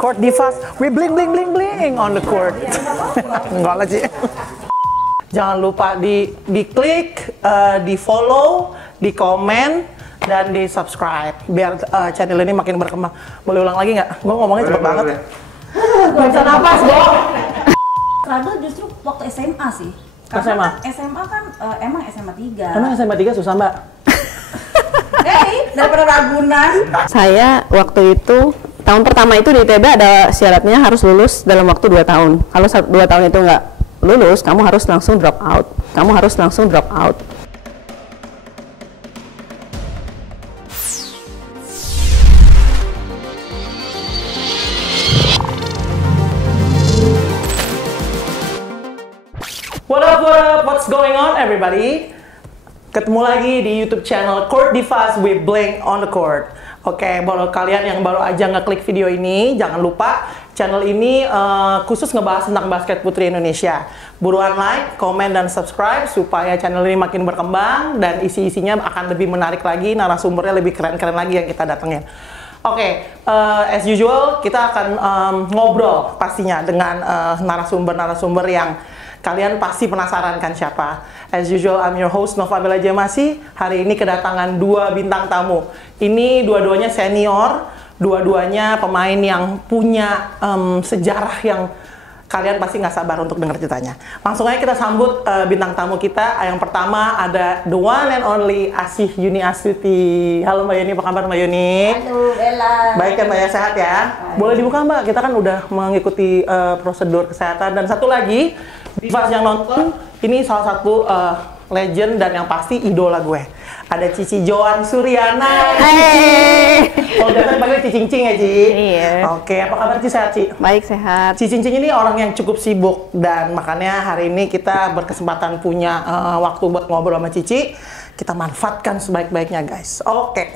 Court Divas, we bling bling bling bling on the court. Enggak lah Ci. Jangan lupa di klik, di follow, di komen, dan di subscribe biar channel ini makin berkembang. Boleh ulang lagi nggak? Gue ngomongnya cepet banget. Gak bisa napas, Bo. Struggle justru waktu SMA sih. SMA? Kan SMA kan emang SMA 3. Emang SMA 3 susah, Mbak? Daripada Ragunan. Saya waktu itu, tahun pertama itu di ITB ada syaratnya harus lulus dalam waktu 2 tahun. Kalau 2 tahun itu nggak lulus, kamu harus langsung drop out. What up, what's going on everybody? Ketemu lagi di YouTube channel Court Divas with Bling on the Court. Oke, buat kalian yang baru aja ngeklik video ini, jangan lupa channel ini khusus ngebahas tentang basket putri Indonesia. Buruan like, komen, dan subscribe supaya channel ini makin berkembang dan isi-isinya akan lebih menarik lagi, narasumbernya lebih keren-keren lagi yang kita datengin. Oke, as usual kita akan ngobrol pastinya dengan narasumber-narasumber yang kalian pasti penasaran kan siapa. As usual, I'm your host Nova Bella Jemasi. Hari ini kedatangan 2 bintang tamu. Ini dua-duanya senior, dua-duanya pemain yang punya sejarah yang kalian pasti nggak sabar untuk dengar ceritanya. Langsung aja kita sambut bintang tamu kita. Yang pertama ada the one and only Asih Yuni Astuti. Halo Mbak Yuni, apa kabar Mbak Yuni? Halo Bella. Baik kan Mbak ya, sehat ya? Baik. Boleh dibuka Mbak, kita kan udah mengikuti prosedur kesehatan. Dan satu lagi, Divas yang nonton, ini salah satu legend dan yang pasti idola gue. Ada Cici Joan Suryana. Hey. Kalau biasa dipanggil Cicing-cing ya, Ci? Iya. Oke, apa kabar Ci? Sehat, Ci? Baik, sehat. Cicing-cing ini orang yang cukup sibuk dan makanya hari ini kita berkesempatan punya waktu buat ngobrol sama Cici. Kita manfaatkan sebaik-baiknya, guys. Oke,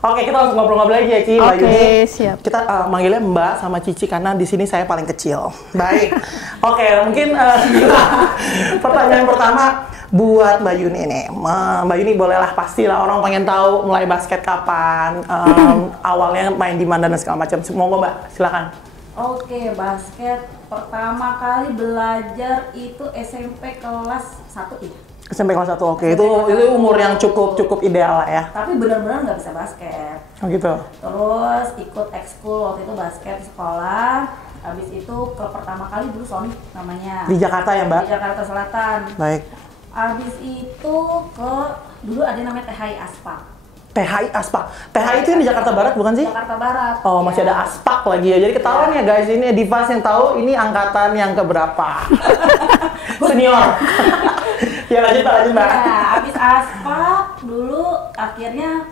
kita langsung ngobrol-ngobrol aja ya, Ci. Mbak Yuni. Siap. Kita manggilnya Mbak sama Cici karena di sini saya paling kecil. Baik. Oke, mungkin pertanyaan pertama buat Mbak Yuni nih. Mbak Yuni bolehlah, pastilah orang pengen tahu mulai basket kapan, awalnya main di mana dan segala macam. Monggo Mbak, silakan. Oke, basket pertama kali belajar itu SMP kelas 1 ya. SMP kelas 1, oke. Itu umur yang cukup ideal lah ya. Tapi benar-benar nggak bisa basket. Oh gitu. Terus ikut ekskul waktu itu basket di sekolah. Habis itu klub pertama kali dulu Sonic namanya. Di Jakarta ya Mbak? Di Jakarta Selatan. Baik. Habis itu dulu ada namanya THI Aspak. THI Aspak. THI itu yang di Jakarta Barat bukan sih? Jakarta Barat. Oh, masih ada Aspak lagi ya. Jadi ketahuan ya guys, ini Divas yang tahu ini angkatan yang keberapa. Senior. Ya lanjut Mbak. Nah, habis Aspak dulu akhirnya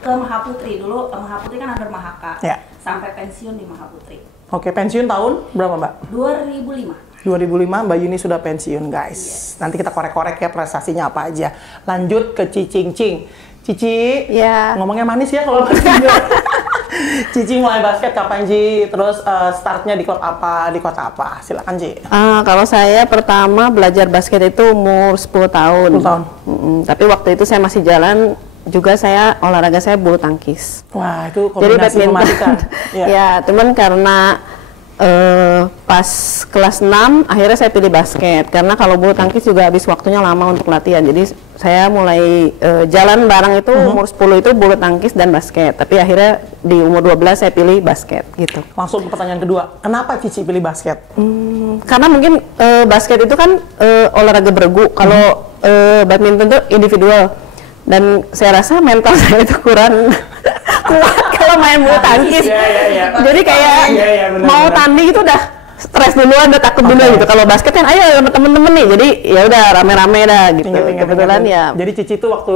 ke Mahaputri dulu. Mahaputri kan under Mahaka. Ya. Sampai pensiun di Mahaputri. Oke, pensiun tahun berapa Mbak? 2005. 2005 Mbak Yuni sudah pensiun guys. Yes. Nanti kita korek-korek ya prestasinya apa aja. Lanjut ke Cicing-cing. Cici, ya. Ngomongnya manis ya kalau Cici mulai basket kapan Ci? Terus startnya di klub apa, di kota apa? Silakan Ci. Kalau saya pertama belajar basket itu umur 10 tahun. 10 tahun. Tapi waktu itu saya masih jalan, juga olahraga saya bulu tangkis. Wah, itu Jadi kombinasi mematikan. Ya, cuman karena pas kelas 6 akhirnya saya pilih basket karena kalau bulu tangkis juga habis waktunya lama untuk latihan. Jadi saya mulai jalan bareng itu umur 10 itu bulu tangkis dan basket. Tapi akhirnya di umur 12 saya pilih basket gitu. Langsung ke pertanyaan kedua. Kenapa Cici pilih basket? Karena mungkin basket itu kan olahraga bergu. Kalau badminton itu individual. Dan saya rasa mental saya itu kurang kuat kalau main bulu tangkis. Jadi kayak mau tanding itu udah stres duluan, udah takut dulu gitu. Kalau basket kan ayo sama temen-temen nih, jadi ya udah rame-rame dah gitu. Kebetulan ya. Jadi Cici tuh waktu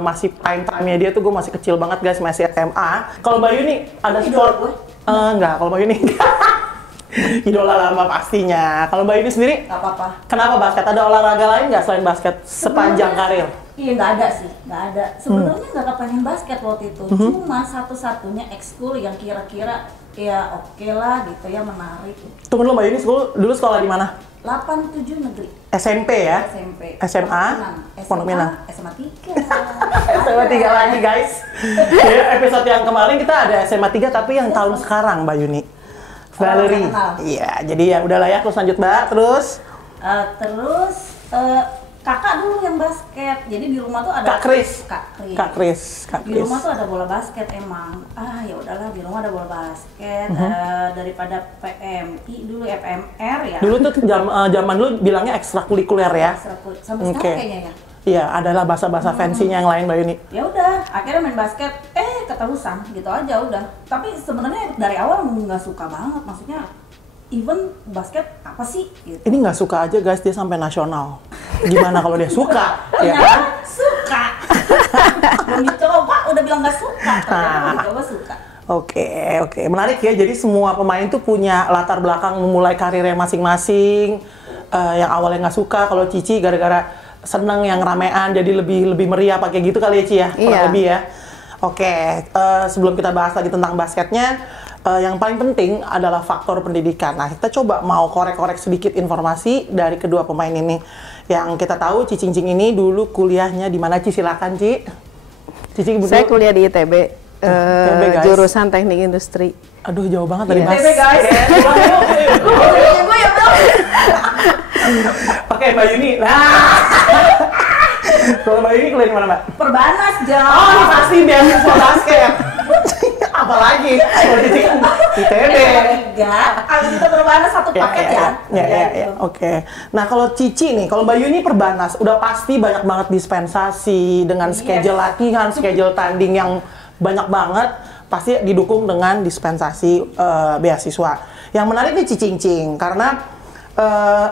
masih prime time-nya dia tuh gue masih kecil banget guys, masih SMA. Kalau Mbak Yuni ada sport? Enggak, kalau Mbak Yuni idola lama pastinya. Kalau Mbak Yuni sendiri? Gak apa-apa. Kenapa basket? Ada olahraga lain nggak selain basket sepanjang karir? Iya nggak ada sih, nggak ada. Sebenarnya nggak kepengen basket waktu itu, cuma satu-satunya ekskul yang kira-kira ya oke lah gitu ya, menarik. Tunggu dulu Mbak Yuni, dulu sekolah di mana? 87 negeri. SMP ya? SMP. SMA? Pondok Pinang. SMA 3. SMA 3 lagi guys. Ya, episode yang kemarin kita ada SMA 3 tapi yang tahun sekarang Mbak Yuni. Valerie. Iya, jadi ya udahlah ya, terus lanjut Mbak, terus? Kakak dulu yang basket, jadi di rumah tuh ada Kak Kris. Di rumah tuh ada bola basket emang. Ya udahlah, di rumah ada bola basket. Daripada PMI dulu, FMR ya. Dulu tuh zaman dulu bilangnya ekstrakurikuler ya. Sampai sekarang kayaknya ya. Iya, adalah bahasa-bahasa fancy-nya yang lain Mbak Yuni. Ya udah, akhirnya main basket, keterusan gitu aja udah. Tapi sebenarnya dari awal nggak suka banget, maksudnya even basket apa sih? Gitu. Ini nggak suka aja guys, dia sampai nasional. Gimana kalau dia suka? Ya kan? Suka. Belum dicoba, udah bilang nggak suka. Belum dicoba suka. Oke. Menarik ya, jadi semua pemain tuh punya latar belakang memulai karirnya masing-masing. Yang awalnya nggak suka, kalau Cici gara-gara seneng yang ramean, jadi lebih meriah pakai gitu kali ya Ci ya? Kurang lebih ya. Oke, sebelum kita bahas lagi tentang basketnya, yang paling penting adalah faktor pendidikan. Nah, kita coba mau korek-korek sedikit informasi dari kedua pemain ini. Yang kita tahu, Ci Cincing ini dulu kuliahnya di mana Ci? Silakan Ci. Cici, saya kuliah di ITB, guys. jurusan Teknik Industri. Aduh, jauh banget dari ITB guys. Oke, Mbak Yuni. Kalau Mbak Yuni kuliah di mana Mbak? Perbanas jauh. Oh, ini pasti beasiswa basket. Apalagi kalau di ITB. Kalau kita Perbanas satu paket ya. Oke. Nah, kalau Cici nih, kalau Mbak Yuni Perbanas udah pasti banyak banget dispensasi dengan schedule latihan, schedule tanding yang banyak banget, pasti didukung dengan dispensasi beasiswa. Yang menarik nih Cicing karena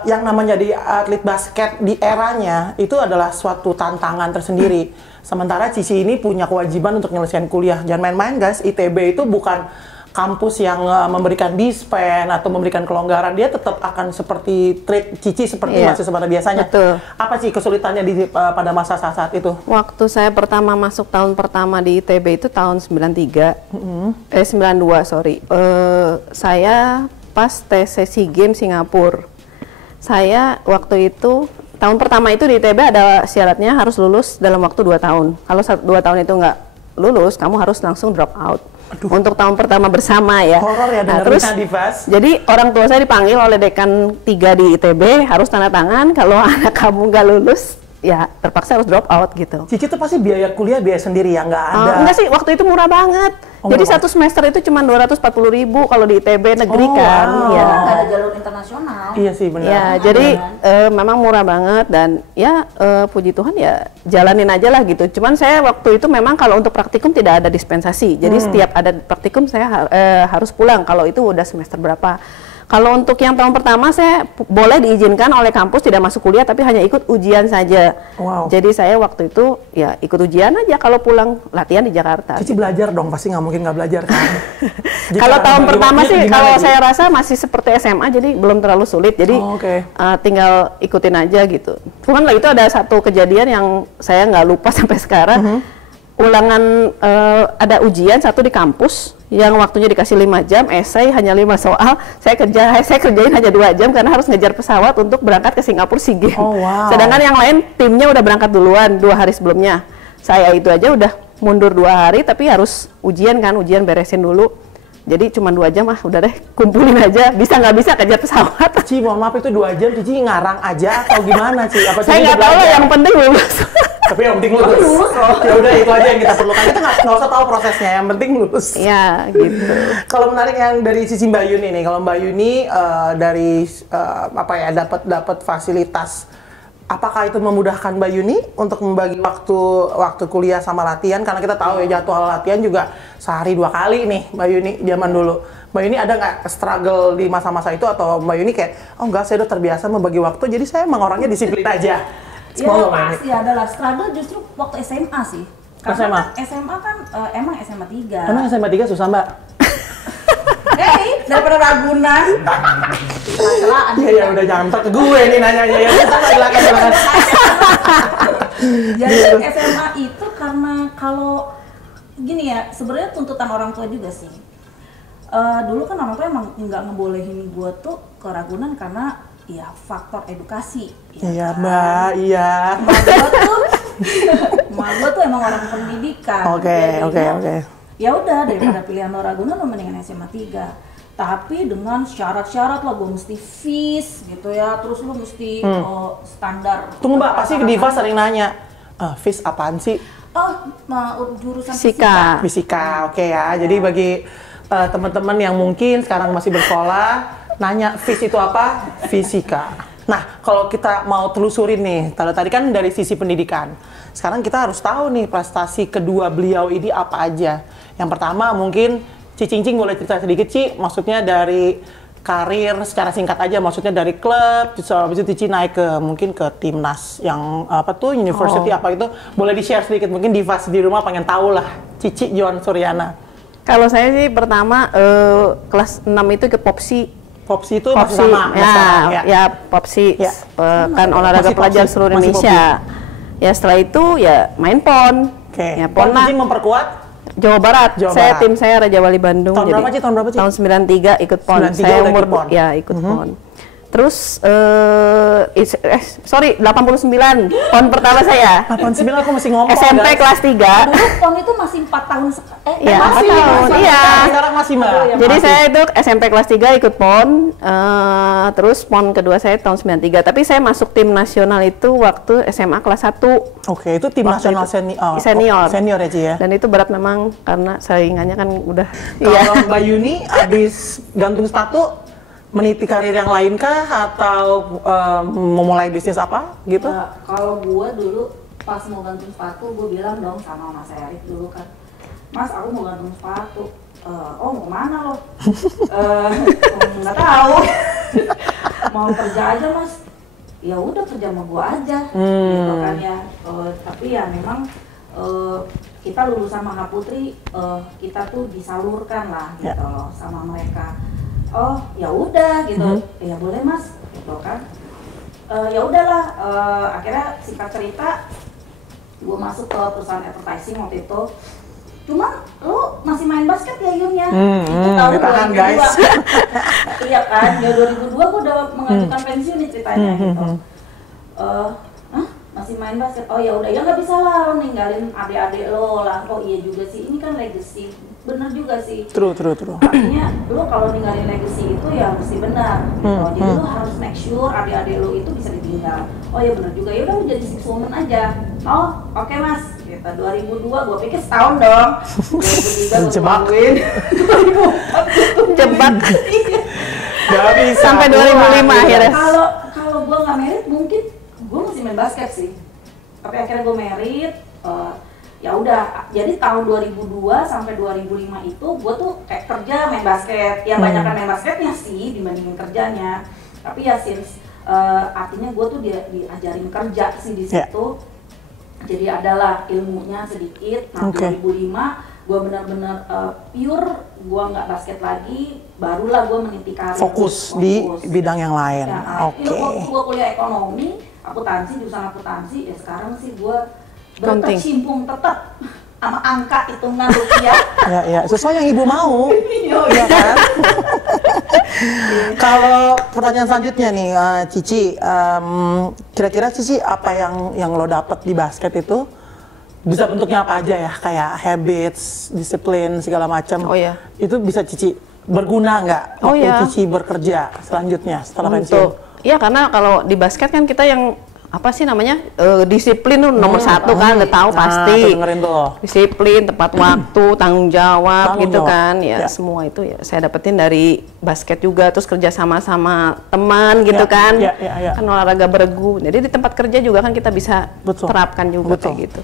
yang namanya jadi atlet basket di eranya itu adalah suatu tantangan tersendiri. Sementara Cici ini punya kewajiban untuk menyelesaikan kuliah. Jangan main-main guys, ITB itu bukan kampus yang memberikan dispen atau memberikan kelonggaran. Dia tetap akan seperti treat Cici seperti mahasiswa pada biasanya. Betul. Apa sih kesulitannya pada masa saat itu? Waktu saya pertama masuk tahun pertama di ITB itu tahun 92, sorry. Saya pas tes SEA Games Singapura. Saya waktu itu, tahun pertama itu di ITB ada syaratnya harus lulus dalam waktu 2 tahun. Kalau 2 tahun itu nggak lulus, kamu harus langsung drop out. Aduh. Untuk tahun pertama bersama ya. Horor ya, terus jadi orang tua saya dipanggil oleh dekan 3 di ITB, harus tanda tangan kalau anak kamu nggak lulus, ya terpaksa harus drop out gitu. Cici tuh pasti biaya kuliah biaya sendiri ya, nggak ada? Enggak sih, waktu itu murah banget. Jadi satu semester itu cuma 240.000 kalau di ITB negeri kan. Wow. Ya. Nggak ada jalur internasional. Iya sih benar. Ya, jadi memang murah banget dan ya puji Tuhan ya jalanin aja lah gitu. Cuman saya waktu itu memang kalau untuk praktikum tidak ada dispensasi. Jadi setiap ada praktikum saya harus pulang kalau itu udah semester berapa. Kalau untuk yang tahun pertama saya boleh diizinkan oleh kampus tidak masuk kuliah tapi hanya ikut ujian saja. Wow. Jadi saya waktu itu ya ikut ujian aja kalau pulang latihan di Jakarta. Cici belajar dong, pasti nggak mungkin nggak belajar kan? Kalau tahun pertama sih kalau saya rasa masih seperti SMA jadi belum terlalu sulit. Jadi tinggal ikutin aja gitu. Cuman lah itu ada satu kejadian yang saya nggak lupa sampai sekarang. Ulangan ada ujian satu di kampus yang waktunya dikasih 5 jam, esai hanya 5 soal. Saya kerjain hanya 2 jam karena harus ngejar pesawat untuk berangkat ke Singapura SEA Games. Sedangkan yang lain timnya udah berangkat duluan 2 hari sebelumnya. Saya itu aja udah mundur 2 hari tapi harus ujian kan, ujian beresin dulu. Jadi cuma 2 jam udah deh kumpulin aja, bisa nggak bisa kejar pesawat. Cici mohon maaf itu 2 jam Cici ngarang aja atau gimana Ci? Apa saya nggak tahu, yang penting lulus. Tapi yang penting lulus. Ya udah itu aja yang kita perlukan. Kita nggak usah tahu prosesnya, yang penting lulus. Ya gitu. Kalau menarik yang dari sisi Mbak Yuni nih, kalau Mbak Yuni dari dapat fasilitas, apakah itu memudahkan Mbak Yuni untuk membagi waktu kuliah sama latihan? Karena kita tahu ya jadwal latihan juga sehari 2 kali nih Mbak Yuni zaman dulu. Mbak Yuni ada nggak struggle di masa-masa itu atau Mbak Yuni kayak enggak, saya udah terbiasa membagi waktu jadi saya emang orangnya disiplin aja. Ya pasti adalah struggle justru waktu SMA sih. Karena SMA kan emang SMA 3. Emang SMA 3 susah Mbak? Daripada Ragunan. Iya udah jangan ke gue nih nanyanya ya. Silakan. Jadi SMA itu karena kalau gini ya, sebenarnya tuntutan orang tua juga sih. Dulu kan orang tua emang nggak ngebolehin gue tuh ke Ragunan karena ya faktor edukasi. Iya, kan? Mbak, iya. Emak gue tuh emang orang pendidikan. Oke. Ya udah, daripada pilihan lo Ragunan lo mendingan SMA 3. Tapi dengan syarat-syarat lah, gue mesti fees gitu ya, terus lo mesti standar. Tunggu Mbak, pasti Diva sering nanya, FIS apaan sih? Jurusan Fisika, oke ya. Jadi bagi teman-teman yang mungkin sekarang masih bersekolah, nanya FIS itu apa? Fisika. Nah, kalau kita mau telusurin nih, tadi kan dari sisi pendidikan. Sekarang kita harus tahu nih prestasi kedua beliau ini apa aja. Yang pertama mungkin Cincing boleh cerita sedikit Ci, maksudnya dari karir secara singkat aja, maksudnya dari klub, terus habis itu Cici naik ke mungkin ke timnas yang apa tuh university apa itu, boleh di share sedikit, mungkin Divas di rumah pengen tahu lah, Cici Joan Suryana. Kalau saya sih pertama kelas 6 itu ke Popsi. Popsi itu masih sama? Ya Popsi, ya. Kan olahraga pelajar seluruh Indonesia. Ya setelah itu ya main PON. Oke. Ya, PON Cincing memperkuat? Jawa Barat. Tim saya Raja Wali Bandung. Tahun berapa Ci? Tahun 93 ikut PON. 93 saya umur PON. Ya ikut PON. Terus 89 PON pertama saya. 89 aku masih ngomong. SMP guys. kelas 3. Dulu PON itu masih 4 tahun Ya, masih 4 tahun. Iya. Sekarang masih Mbak. Jadi saya itu SMP kelas 3 ikut PON, terus PON kedua saya tahun 93. Tapi saya masuk tim nasional itu waktu SMA kelas 1. Oke, itu tim nasional senior. Senior ya Ci ya? Dan itu berat memang karena saingannya kan udah. Kalau Mbak Yuni habis gantung sepatu, meniti karir yang lain kah atau memulai bisnis apa gitu? Kalau gue dulu pas mau gantung sepatu, gue bilang dong sama Mas Erik dulu kan, Mas aku mau gantung sepatu. Mau kemana lo? Nggak tahu. Mau kerja aja Mas. Ya udah kerja sama gue aja, gitu kan ya. Tapi ya memang kita lulusan Mahaputri, kita tuh disalurkan lah gitu loh sama mereka. Oh ya udah gitu, ya boleh Mas, gitu kan. Ya udahlah, akhirnya singkat cerita, gue masuk ke perusahaan advertising waktu itu. Cuma lu masih main basket ya Yunnya, itu tahun 2002. Guys. Iya kan, ya 2002 gue udah mengajukan pensiun nih ceritanya gitu. Masih main basket, oh ya udah, ya nggak bisa lah lo ninggalin adik-adik lo lah. Oh iya juga sih, ini kan legacy, bener juga sih. True. Artinya lo kalau ninggalin legacy itu ya mesti benar gitu. Jadi lo harus make sure adik-adik lo itu bisa ditinggal. Oh ya bener juga, ya udah lo jadi six woman aja. Oh oke Mas, gitu. 2002 gue pikir setahun dong. 2003 gue kawin. 2004 Jebak. Gak bisa. Sampai 2005 akhirnya. Kalau gue nggak merit mungkin gue masih main basket sih. Tapi akhirnya gue merit. Ya udah, jadi tahun 2002 sampai 2005 itu gue tuh kayak kerja main basket. Ya banyak kan main basketnya sih dibandingin kerjanya. Tapi ya since artinya gue tuh diajarin kerja sih di situ. Jadi adalah ilmunya sedikit. Nah 2005 gue benar-benar pure, gue nggak basket lagi. Barulah gue meniti karir. Fokus di bidang yang lain. Ya, waktu gue kuliah ekonomi, akuntansi, jurusan akuntansi. Ya sekarang sih gue berkecimpung tetap sama angka, hitungan rupiah. Ya, sesuai yang ibu mau. Iya kan? Kalau pertanyaan selanjutnya nih, Cici, kira-kira Cici apa yang lo dapet di basket itu bisa bentuknya apa aja ya? Kayak habits, disiplin segala macam. Oh ya. Itu bisa Cici berguna nggak waktu Cici bekerja selanjutnya setelah pensiun? Iya, karena kalau di basket kan kita yang apa sih namanya disiplin tuh nomor satu kan, udah tahu pasti. Disiplin, tepat waktu, tanggung jawab gitu kan. Ya semua itu ya saya dapetin dari basket juga. Terus kerja sama teman gitu kan. Kan olahraga beregu. Jadi di tempat kerja juga kan kita bisa terapkan juga kayak gitu.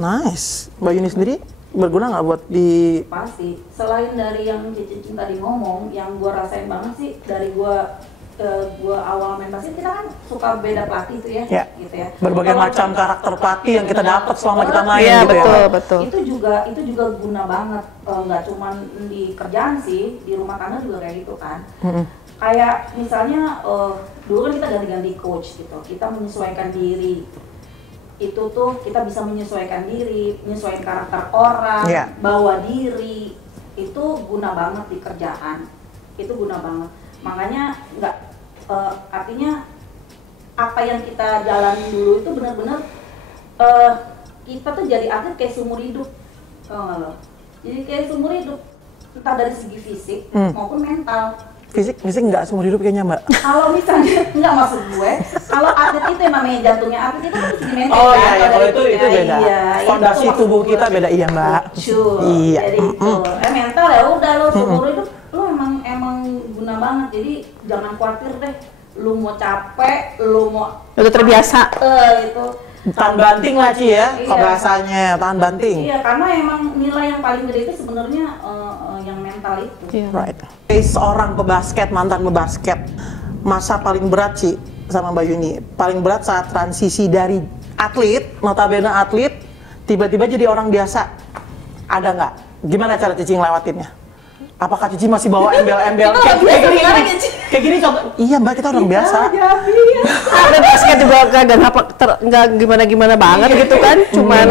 Nice. Mbak Yuni sendiri berguna nggak buat di? Pasti. Selain dari yang Cici tadi ngomong, yang gue rasain banget sih dari gue awal main basket, kita kan suka beda pelatih tuh ya, gitu ya. Berbagai macam karakter pelatih yang kita dapat selama kita main gitu betul. Itu juga guna banget, nggak cuma di kerjaan sih, di rumah tangga juga kayak gitu kan. Kayak misalnya dulu kan kita ganti-ganti coach gitu, kita menyesuaikan diri. itu tuh kita bisa menyesuaikan diri, menyesuaikan karakter orang, bawa diri, itu guna banget di kerjaan, itu guna banget. Makanya nggak artinya apa yang kita jalani dulu itu benar-benar kita tuh jadi atlet kayak seumur hidup, jadi kayak seumur hidup, entah dari segi fisik maupun mental. Fisik nggak seumur hidup kayaknya Mbak. Kalau misalnya nggak maksud gue, kalau atlet itu yang namanya jantungnya atlet itu kan segi mental. Oh iya, kalau itu beda. Iya, fondasi itu tubuh kita beda, iya Mbak. Iya. Jadi itu, mental ya udah lo seumur hidup lo emang guna banget. Jadi jangan khawatir deh. Lu mau capek, lu mau udah terbiasa. Itu tahan banting lah Ci ya, bahasanya tahan banting. Iya, karena emang nilai yang paling gede itu sebenarnya yang mental itu. Right. Seorang pebasket, mantan pebasket, masa paling berat Ci sama Mbak Yuni, paling berat saat transisi dari atlet, notabene atlet, tiba-tiba jadi orang biasa. Ada nggak? Gimana cara Cici ngelewatinnya? Apakah Cici masih bawa embel-embel kayak gini coba? Iya Mbak, kita orang biasa. Ada basket juga nggak gimana-gimana banget gitu kan, cuman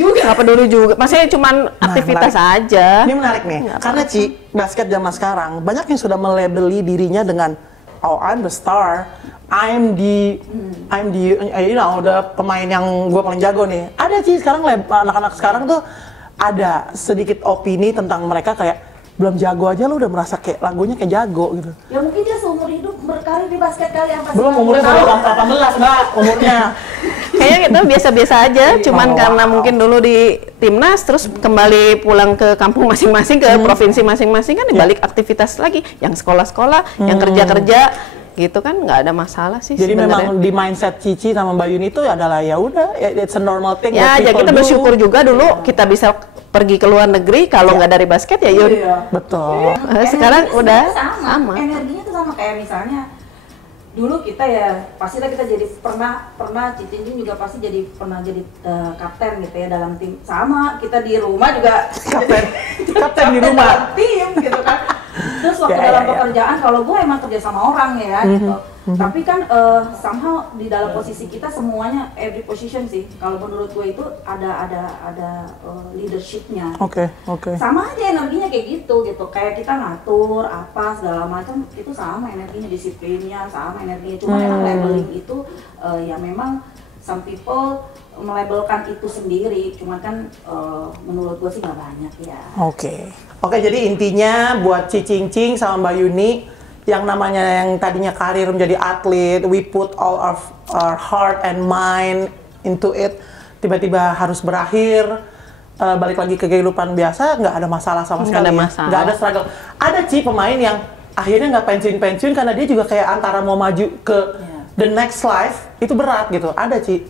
nggak peduli juga. Maksudnya cuman aktivitas aja. Ini menarik nih, karena Ci, basket zaman sekarang banyak yang sudah melabeli dirinya dengan I'm the star, I'm the the pemain yang gue paling jago nih. Ada Ci sekarang anak-anak sekarang tuh ada sedikit opini tentang mereka kayak belum jago aja lu udah merasa kayak lagunya kayak jago gitu. Ya mungkin dia seumur hidup berkarir di basket kali apa sih? Belum, umurnya baru 18 Mbak, umurnya. Kayaknya kita biasa-biasa aja, cuman karena mungkin dulu di timnas terus kembali pulang ke kampung masing-masing, ke provinsi masing-masing kan balik aktivitas lagi, yang sekolah-sekolah, yang kerja-kerja gitu kan, nggak ada masalah sih. Jadi sebenarnya. memang di mindset Cici sama Mbak Yuni itu adalah ya udah, it's a normal thing. Ya, ya kita bersyukur juga dulu kita bisa pergi ke luar negeri, kalau nggak dari basket ya Yun. Betul. Sekarang udah sama. Energinya tuh sama, kayak misalnya dulu kita ya pasti kita jadi pernah Cici juga pasti pernah jadi kapten gitu ya dalam tim, sama kita di rumah juga kapten di rumah tim gitu kan. Terus waktu dalam pekerjaan kalau gue emang kerja sama orang ya gitu. Tapi kan somehow di dalam posisi kita semuanya every position sih. Kalau menurut gue itu ada leadershipnya. Oke. Sama aja energinya kayak gitu. Kayak kita ngatur apa segala macam itu sama energinya, disiplinnya sama energinya. Cuma memang labeling itu ya memang some people melabelkan itu sendiri. Cuma kan menurut gue sih nggak banyak ya. Oke, jadi intinya buat Cing sama Mbak Yuni yang namanya yang tadinya karir menjadi atlet, we put all of our heart and mind into it, tiba-tiba harus berakhir, balik lagi ke kehidupan biasa, nggak ada masalah sama sekali, nggak ada struggle. Ada Ci pemain yang akhirnya nggak pensiun karena dia juga kayak antara mau maju ke the next life, itu berat gitu, ada Ci.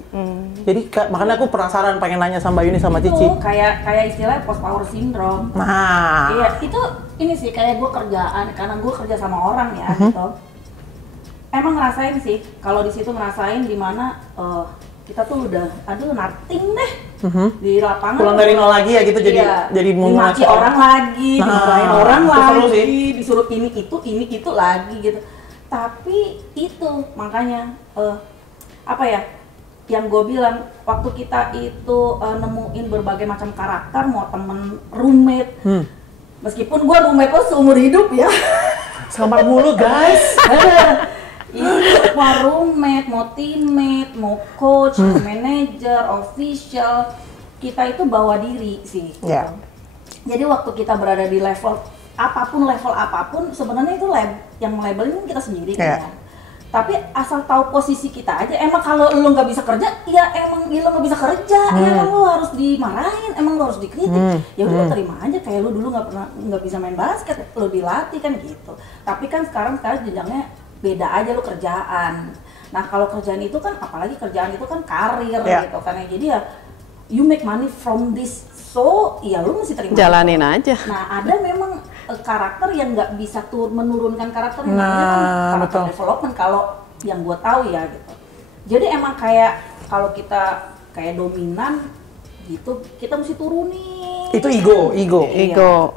Jadi makanya aku penasaran pengen nanya sama Mbak Yuni sama Cici. Itu kayak istilah post power syndrome. Nah, iya itu ini sih kayak gue kerjaan, karena gue kerja sama orang ya gitu. Emang ngerasain sih, kalau di situ ngerasain dimana kita tuh udah nothing deh di lapangan. Pulang dari nol lagi ya gitu, jadi dimaki orang lagi, dimarahin orang lagi, disuruh ini itu lagi gitu. Tapi itu makanya apa ya? Yang gue bilang, waktu kita itu nemuin berbagai macam karakter, mau temen, roommate, meskipun gue roommate lo seumur hidup ya, sama mulu guys. Itu mau roommate, mau teammate, mau coach, mau manager, official, kita itu bawa diri sih. Jadi waktu kita berada di level apapun, sebenarnya itu yang labelin kita sendiri kan. Tapi asal tahu posisi kita aja. Emang kalau lo nggak bisa kerja, ya emang lo nggak bisa kerja. Ya emang lo harus dimarahin, emang lo harus dikritik. Ya udah terima aja, kayak lo dulu nggak bisa main basket, lo dilatih kan gitu. Tapi kan sekarang jenjangnya beda aja, lo kerjaan. Nah kalau kerjaan itu kan, apalagi kerjaan itu kan karir gitu kan. Jadi ya you make money from this, so ya lo mesti terima. Jalanin aja. Nah ada memang karakter yang nggak bisa menurunkan karakternya, kan karakter development kalau yang gue tahu ya gitu. Jadi emang kayak kalau kita kayak dominan gitu, kita mesti turunin Itu ego.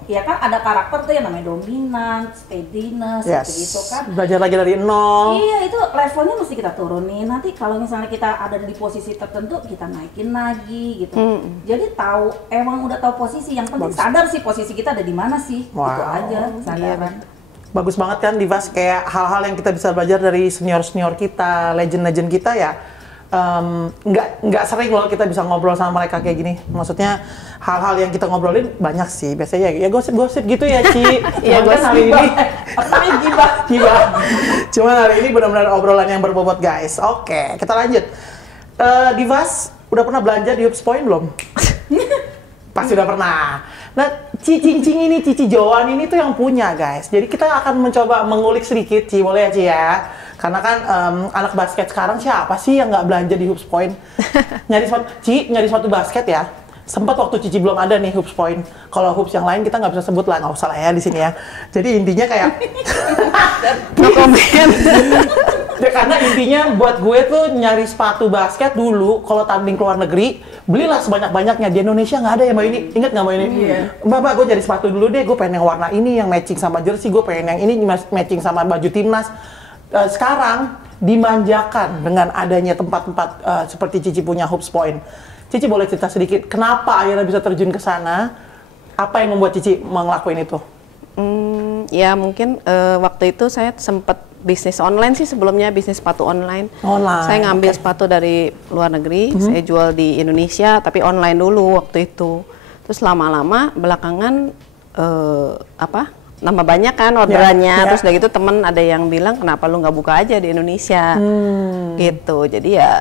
Iya kan ada karakter tuh yang namanya dominan, steadiness, gitu kan. Belajar lagi dari nol. Iya, itu levelnya mesti kita turunin. Nanti kalau misalnya kita ada di posisi tertentu, kita naikin lagi gitu. Jadi udah tahu posisi. Yang penting sadar sih posisi kita ada di mana sih. Itu aja sadaran. Bagus banget kan Divas, kayak hal-hal yang kita bisa belajar dari senior-senior kita, legend-legend kita ya. Nggak sering loh kita bisa ngobrol sama mereka kayak gini. Maksudnya hal-hal yang kita ngobrolin banyak sih. Biasanya ya gosip-gosip gitu ya, Ci. Iya, Cuman kan hari ini Gibah. Cuman hari ini benar-benar obrolan yang berbobot, guys. Oke, kita lanjut. Divas, udah pernah belanja di Hoops Point belum? Pasti udah pernah. Nah, Cici Joan ini tuh yang punya, guys. Jadi kita akan mencoba mengulik sedikit, Ci. Boleh ya, Ci ya? Karena kan anak basket sekarang siapa sih yang nggak belanja di Hoops Point? Nyari sepatu basket ya. Sempat waktu Cici belum ada nih Hoops Point. Kalau Hoops yang lain kita nggak bisa sebut lah, nggak usah lah ya di sini ya. Jadi intinya kayak No comment. ya, karena intinya buat gue tuh nyari sepatu basket dulu kalau tanding ke luar negeri, belilah sebanyak-banyaknya. Di Indonesia nggak ada ya Mbak ini. Ingat nggak Mbak ini? Mbak, gue nyari sepatu dulu deh. Gue pengen yang warna ini yang matching sama jersey. Gue pengen yang ini matching sama baju timnas. Sekarang dimanjakan dengan adanya tempat-tempat seperti Cici punya Hoops Point. Cici boleh cerita sedikit kenapa akhirnya bisa terjun ke sana? Apa yang membuat Cici ngelakuin itu? Ya mungkin waktu itu saya sempat bisnis online sih sebelumnya, bisnis sepatu online. Saya ngambil sepatu dari luar negeri, saya jual di Indonesia tapi online dulu waktu itu. Terus lama-lama belakangan nambah banyak kan orderannya, terus udah gitu temen ada yang bilang kenapa lu nggak buka aja di Indonesia, gitu. Jadi ya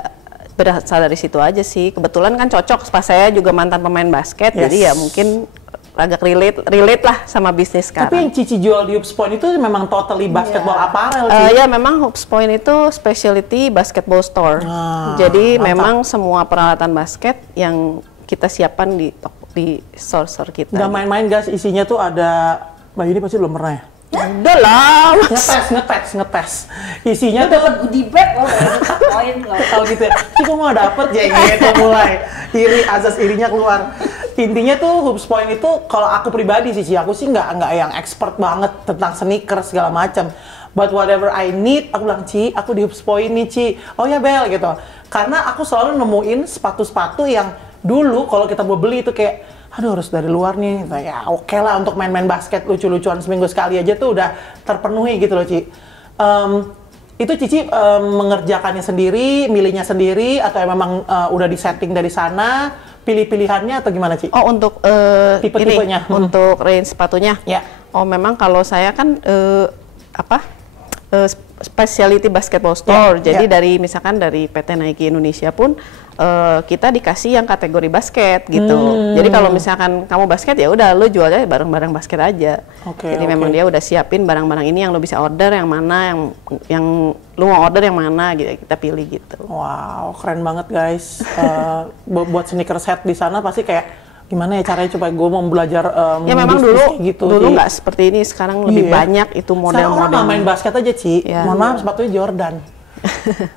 berasal dari situ aja sih. Kebetulan kan cocok, pas saya juga mantan pemain basket, jadi ya mungkin agak relate lah sama bisnis sekarang. Tapi yang Cici jual di Hoops Point itu memang totally basketball apparel, Cici? Ya memang Hoops Point itu specialty basketball store. Jadi memang semua peralatan basket yang kita siapkan di store kita. Nggak main-main guys, isinya tuh ada. Mbak Yuni pasti belum pernah ya? Udah lah. Ngetes. Isinya tuh Dapat goodie bag loh, poin loh. tahu gitu ya. Sih kok nggak dapet ya gitu mulai. Azas irinya keluar. Intinya tuh Hoops Point itu kalau aku pribadi sih, aku sih nggak yang expert banget tentang sneakers segala macam. But whatever I need, aku bilang Ci, aku di Hoops Point nih Ci. Oh ya Bel gitu. Karena aku selalu nemuin sepatu-sepatu yang dulu kalau kita mau beli itu kayak aduh harus dari luar nih, ya oke lah untuk main-main basket lucu-lucuan seminggu sekali aja tuh udah terpenuhi gitu loh Ci. Itu Cici mengerjakannya sendiri, milihnya sendiri, atau memang udah disetting dari sana, pilih-pilihannya atau gimana Ci? Oh untuk tipe-tipenya? Untuk range sepatunya? Ya. Oh memang kalau saya kan specialty basketball store, jadi dari misalkan dari PT Nike Indonesia pun kita dikasih yang kategori basket gitu. Jadi kalau misalkan kamu basket ya udah lo jual aja barang-barang basket aja. Jadi memang dia udah siapin barang-barang ini yang lo bisa order yang mana, yang lo mau order yang mana gitu, kita pilih gitu. Wow, keren banget guys. Buat sneakers head di sana pasti kayak gimana ya caranya supaya gue mau belajar ya memang dulu nggak seperti ini, sekarang lebih banyak itu model-model. Sekarang orang main basket aja Ci, mohon maaf sepatunya Jordan.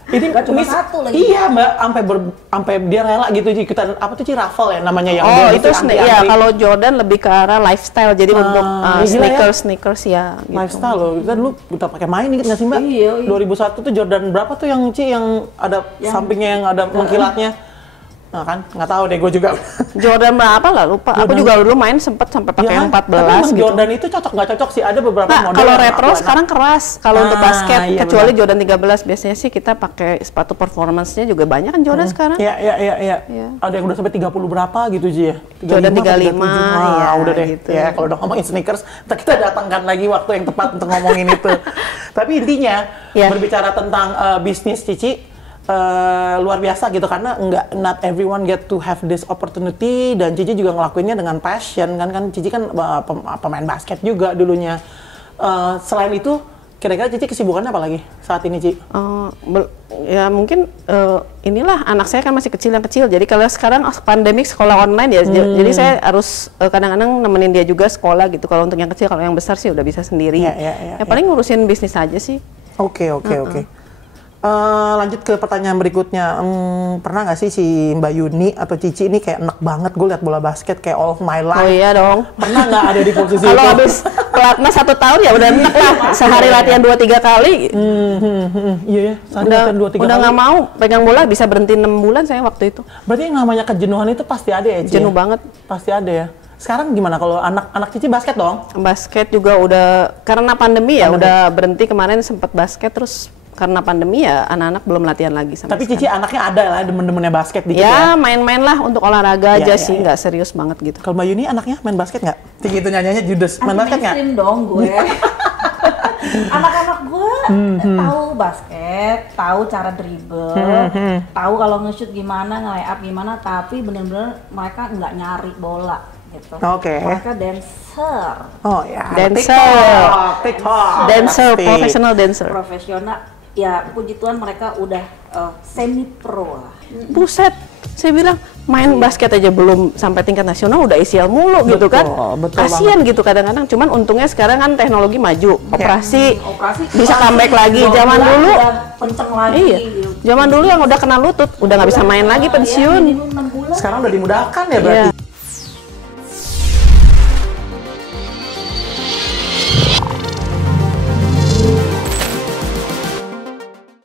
Ini cuma satu lagi. Iya Mbak, sampai dia rela gitu Ci, kita apa tuh Ci, raffle ya namanya yang itu ya kalau Jordan lebih ke arah lifestyle, jadi untuk sneakers ya gitu. Lifestyle loh, kita dulu kita pakai main, inget nggak sih Mbak? Iya. 2001 tuh Jordan berapa tuh yang Ci yang ada sampingnya yang ada mengkilatnya? Nah kan, nggak tahu deh gue juga. Jordan berapa lah, lupa. Aku juga dulu main sempet sampai pakai yang 14 gitu. Jordan itu cocok nggak cocok sih, ada beberapa model. Kalau retro sekarang keras, kalau untuk basket, kecuali Jordan 13 biasanya sih kita pakai sepatu performance-nya juga banyak kan Jordan sekarang. Iya. Ada yang udah sampai 30 berapa gitu Ji ya. Jordan 35, ya udah deh. gitu. Ya kalau udah ngomongin sneakers, kita datangkan lagi waktu yang tepat untuk ngomongin itu. Tapi intinya berbicara tentang bisnis Cici, luar biasa gitu, karena not everyone get to have this opportunity, dan Cici juga ngelakuinnya dengan passion kan Cici kan pemain basket juga dulunya. Selain itu kira-kira Cici kesibukannya apa lagi saat ini Ci? Ya mungkin inilah anak saya kan masih kecil, jadi kalau sekarang pandemik sekolah online ya, jadi saya harus kadang-kadang nemenin dia juga sekolah gitu. Kalau untuk yang kecil, kalau yang besar sih udah bisa sendiri. Ya paling ngurusin bisnis aja sih. Oke. Lanjut ke pertanyaan berikutnya. Pernah nggak sih si Mbak Yuni atau Cici ini kayak enak banget gue liat bola basket kayak all of my life? Oh iya dong. Pernah nggak ada di posisi Kalau itu? habis pelatnas 1 tahun ya udah enak lah. Sehari latihan 2-3 kali. Iya ya, sehari Udah latihan 2-3 udah kali. nggak mau pegang bola, bisa berhenti 6 bulan saya waktu itu. Berarti yang namanya kejenuhan itu pasti ada ya, Ci? Jenuh banget. Pasti ada ya. Sekarang gimana kalau anak Cici basket dong? Basket juga udah karena pandemi ya udah berhenti. Kemarin sempat basket, terus karena pandemi ya anak-anak belum latihan lagi sampai Tapi Cici sekarang. anaknya ada lah demen-demennya basket dikit ya. Ya main-main lah untuk olahraga Iya, aja iya, sih, iya. nggak serius banget gitu. Kalau Mbak Yuni anaknya main basket nggak? Gitu nyanyinya judes. Main basket nggak? Mainstream dong gue. Anak-anak gue tahu basket, tahu cara dribble, tahu kalau nge-shoot gimana, nge-layup gimana, tapi bener-bener mereka nggak nyari bola gitu. Oke. Mereka dancer, Oh ya. Dancer. TikTok. Dancer, Pasti. professional dancer. profesional. Ya puji Tuhan mereka udah semi pro lah. Buset, saya bilang main basket aja belum sampai tingkat nasional udah ACL mulu gitu kan. Betul Kasian gitu kadang-kadang. Cuman untungnya sekarang kan teknologi maju, operasi Operasi bisa comeback lagi. 2 Zaman bulan dulu, udah kenceng lagi. iya. Gitu. Zaman dulu yang udah kena lutut, udah nggak bisa main lagi, pensiun. Minimum 6 bulan. Sekarang udah dimudahkan ya berarti. Iya.